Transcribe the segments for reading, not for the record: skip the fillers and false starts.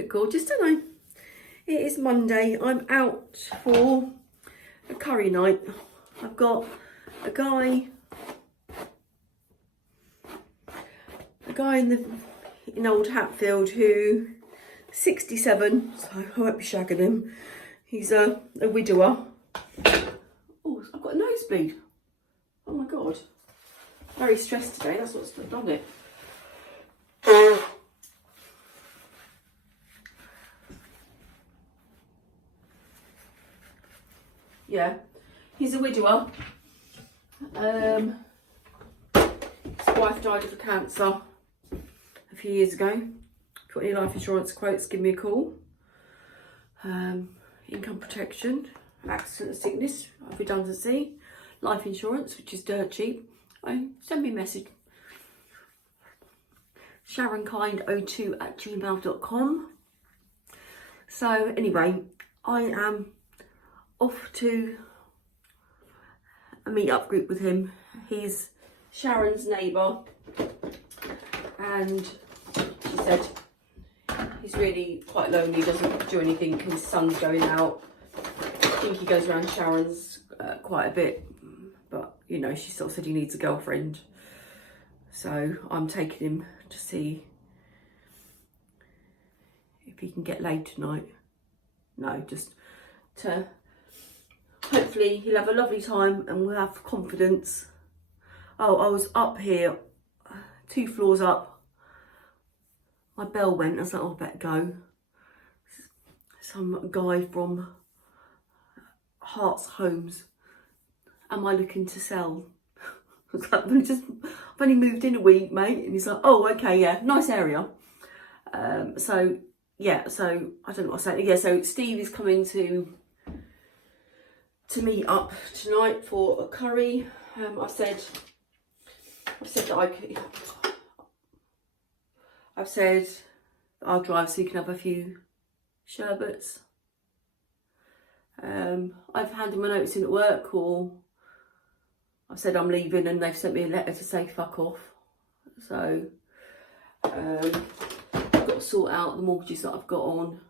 bit gorgeous, don't I? It is Monday. I'm out for a curry night. I've got a guy in Old Hatfield who 67, so I won't be shagging him. He's a widower. Oh, I've got a nosebleed. Oh my god. Very stressed today, that's what's done it. Yeah, he's a widower. His wife died of cancer a few years ago. If you've got any life insurance quotes, give me a call. Income protection, accident and sickness, redundancy, life insurance, which is dirt cheap. Send me a message. SharonKind02@gmail.com. So anyway, I am off to a meet-up group with him. He's Sharon's neighbour, and she said he's really quite lonely, doesn't do anything, his son's going out. I think he goes around Sharon's quite a bit, but you know, she sort of said he needs a girlfriend. So I'm taking him to see if he can get laid tonight. No, just to hopefully he'll have a lovely time and we'll have confidence. Oh, I was up here, 2 floors up. My bell went, I was like, oh, I better go. Some guy from Hearts Homes. Am I looking to sell? I was like, I've only moved in a week, mate. And he's like, oh, okay, yeah, nice area. So yeah, so I don't know what I'm saying. Yeah, so Steve is coming to meet up tonight for a curry. I've said I'll drive so you can have a few sherbets. I've handed my notes in at work, or I've said I'm leaving and they've sent me a letter to say fuck off. So I've got to sort out the mortgages that I've got on.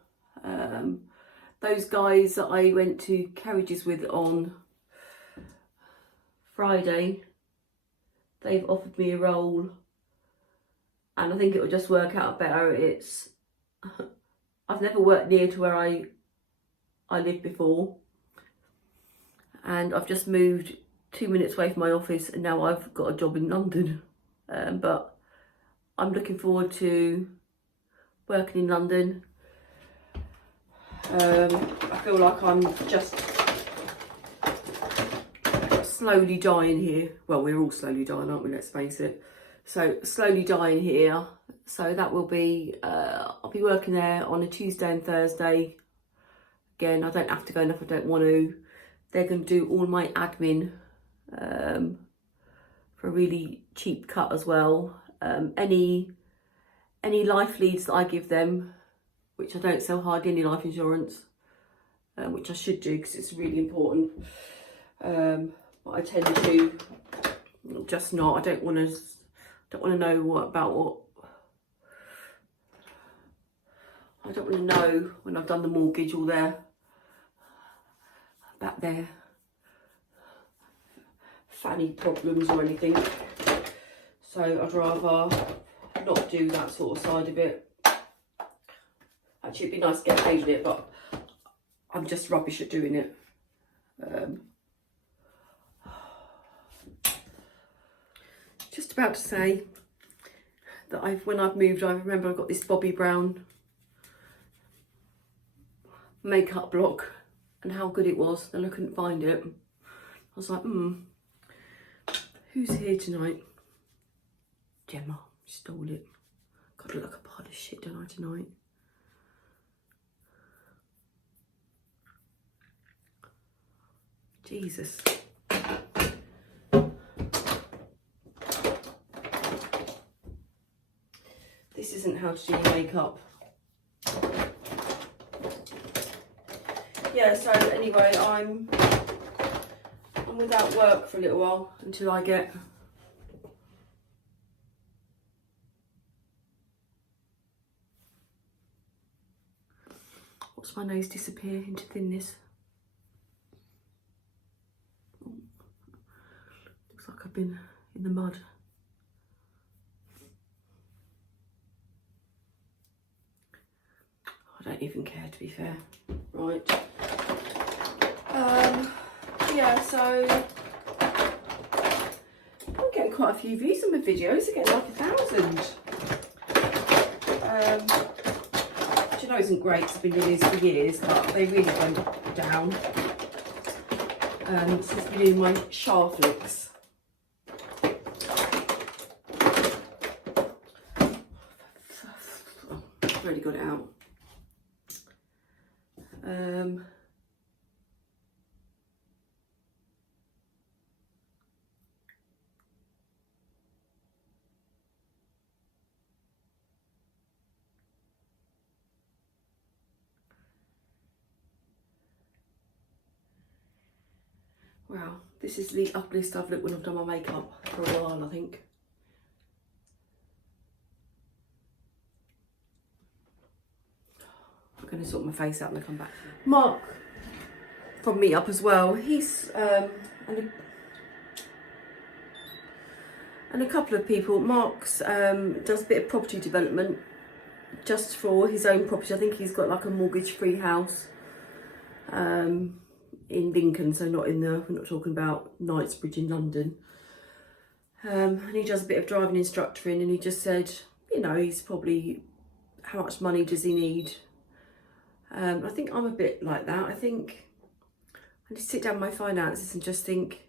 Those guys that I went to carriages with on Friday, they've offered me a role, and I think it will just work out better. I've never worked near to where I lived before, and I've just moved 2 minutes away from my office, and now I've got a job in London. But I'm looking forward to working in London. I feel like I'm just slowly dying here. Well, we're all slowly dying, aren't we? Let's face it. So slowly dying here. So that will be, I'll be working there on a Tuesday and Thursday. Again, I don't have to go enough, I don't want to. They're going to do all my admin for a really cheap cut as well. Any life leads that I give them, which I don't sell hardly any life insurance, which I should do because it's really important. But I tend to just not. I don't want to know what. I don't want to know when I've done the mortgage all about their fanny problems or anything. So I'd rather not do that sort of side of it. Actually, it'd be nice to get paid in it, but I'm just rubbish at doing it. Just about to say that when I've moved, I remember I've got this Bobbi Brown makeup block and how good it was. Then I couldn't find it. I was like, who's here tonight? Gemma stole it. God, I look like a pile of shit, don't I, tonight? Jesus. This isn't how to do your makeup. Yeah, so anyway, I'm without work for a little while until I get Watch my nose disappear into thinness. Looks like I've been in the mud. I don't even care, to be fair. Right. Yeah, so I'm getting quite a few views on my videos. I'm getting like 1,000. Which I know isn't great, 'cause I've been doing these for years, but they really went down. This has been in my Shar-flix. I've already got it out. Wow, this is the ugliest I've looked when I've done my makeup for a while, I think. I'm going to sort my face out and I'll come back. Mark from Meetup as well. He's and a couple of people. Mark's does a bit of property development just for his own property. I think he's got like a mortgage-free house in Lincoln, so not in the, we're not talking about Knightsbridge in London. And he does a bit of driving instructoring, and he just said, you know, he's probably, how much money does he need? I think I'm a bit like that. I think I just sit down with my finances and just think,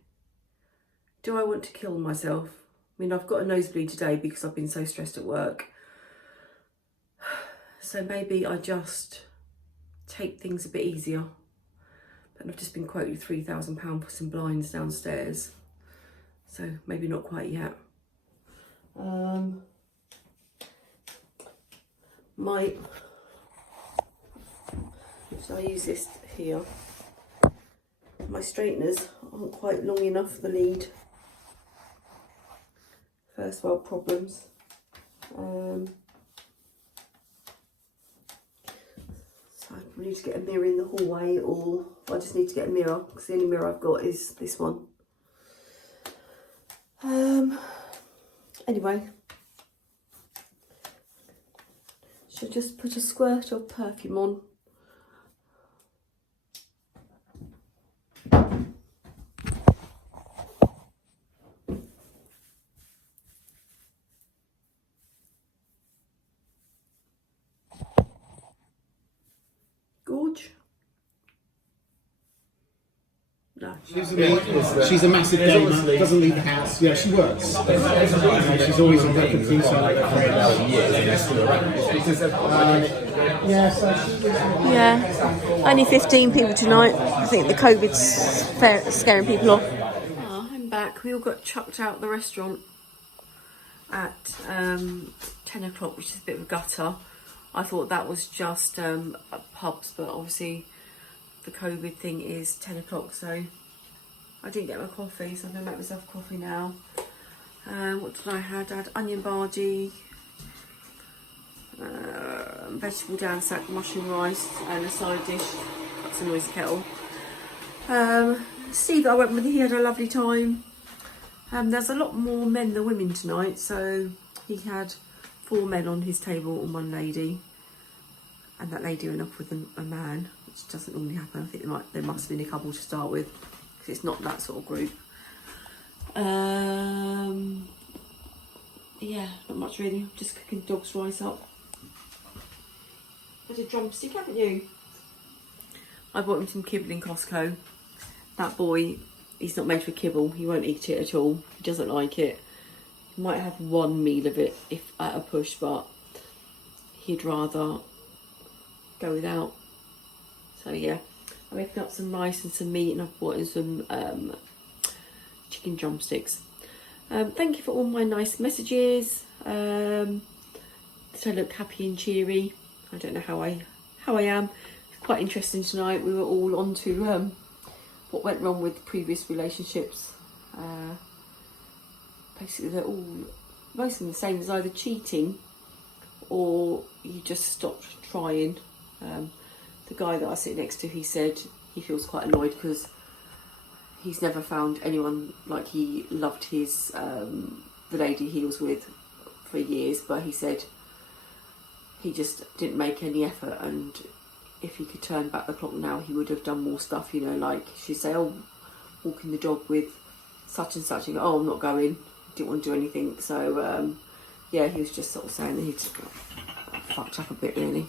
do I want to kill myself? I mean, I've got a nosebleed today because I've been so stressed at work. So maybe I just take things a bit easier. But I've just been quoted £3,000 for some blinds downstairs. So maybe not quite yet. So I use this here. My straighteners aren't quite long enough for the lead. First world problems. So I need to get a mirror in the hallway, or I just need to get a mirror because the only mirror I've got is this one. Anyway, should just put a squirt of perfume on. Gorge? No. She's a massive gamer, doesn't leave the house. Yeah, she works. She's always on her computer. Yeah, only 15 people tonight. I think the COVID's scaring people off. Oh, I'm back. We all got chucked out the restaurant at 10 o'clock, which is a bit of a gutter. I thought that was just pubs, but obviously the COVID thing is 10 o'clock, so I didn't get my coffee, so I'm going to make myself coffee now. What did I have? I had onion bhaji, vegetable dansak, mushroom rice, and a side dish. That's a noisy kettle. Steve, I went with, he had a lovely time. There's a lot more men than women tonight, so he had 4 men on his table and 1 lady, and that lady went off with a man, which doesn't normally happen. I think there must have been a couple to start with, because it's not that sort of group. Yeah, not much really. Just cooking dog's rice up. Had a drumstick, haven't you? I bought him some kibble in Costco. That boy, he's not made for kibble. He won't eat it at all. He doesn't like it. He might have 1 meal of it if at a push, but he'd rather go without. So yeah, I'm making up some rice and some meat, and I've bought in some chicken drumsticks. Thank you for all my nice messages. That I look happy and cheery. I don't know how I am. It's quite interesting tonight. We were all on to what went wrong with previous relationships. Basically, they're all most of them the same as either cheating or you just stopped trying. the guy that I sit next to, he said he feels quite annoyed because he's never found anyone like he loved his the lady he was with for years, but he said he just didn't make any effort, and if he could turn back the clock now, he would have done more stuff, you know, like she'd say, oh, walking the dog with such and such, and go, oh, I'm not going, didn't want to do anything. So yeah, he was just sort of saying that he'd fucked up a bit, really.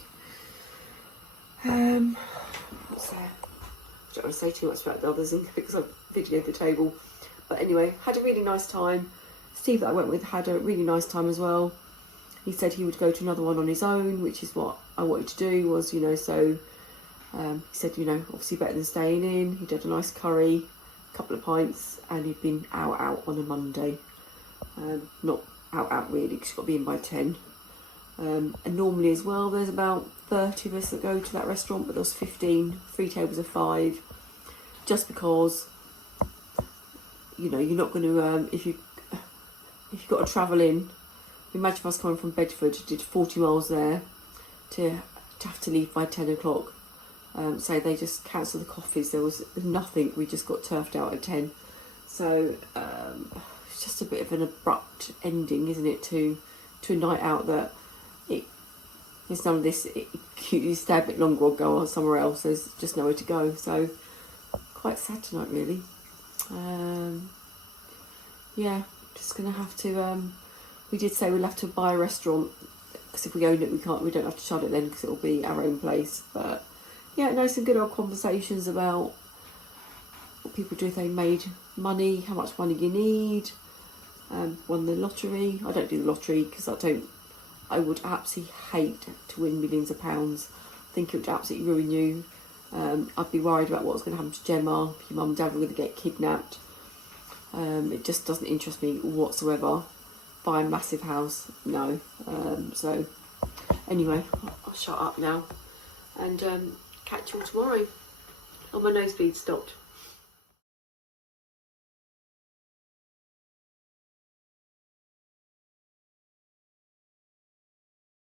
What's there? I don't want to say too much about the others because I've videoed the table. But anyway, had a really nice time. Steve that I went with had a really nice time as well. He said he would go to another one on his own, which is what I wanted to do, was, you know, so he said, you know, obviously better than staying in. He'd had a nice curry, a couple of pints, and he'd been out on a Monday. Not out really, because you've got to be in by 10. And normally as well, there's about 30 of us that go to that restaurant, but there was 15, 3 tables of 5, just because, you know, you're not going to, if you've got to travel in, imagine if I was coming from Bedford, did 40 miles there, to have to leave by 10 o'clock. So they just cancelled the coffees, there was nothing, we just got turfed out at 10. So it's just a bit of an abrupt ending, isn't it, to a night out that there's none of this, you stay a bit longer or go somewhere else, there's just nowhere to go. So quite sad tonight, really. Yeah, just gonna have to, we did say we'll have to buy a restaurant, because if we own it, we don't have to shut it then, because it'll be our own place. But yeah, no, some good old conversations about what people do if they made money, how much money you need, won the lottery. I don't do the lottery because I would absolutely hate to win millions of pounds. I think it would absolutely ruin you. I'd be worried about what's going to happen to Gemma, if your mum and dad were going to get kidnapped. It just doesn't interest me whatsoever. Buy a massive house, no. So anyway, I'll shut up now and catch you all tomorrow. Oh, my nosebleed stopped.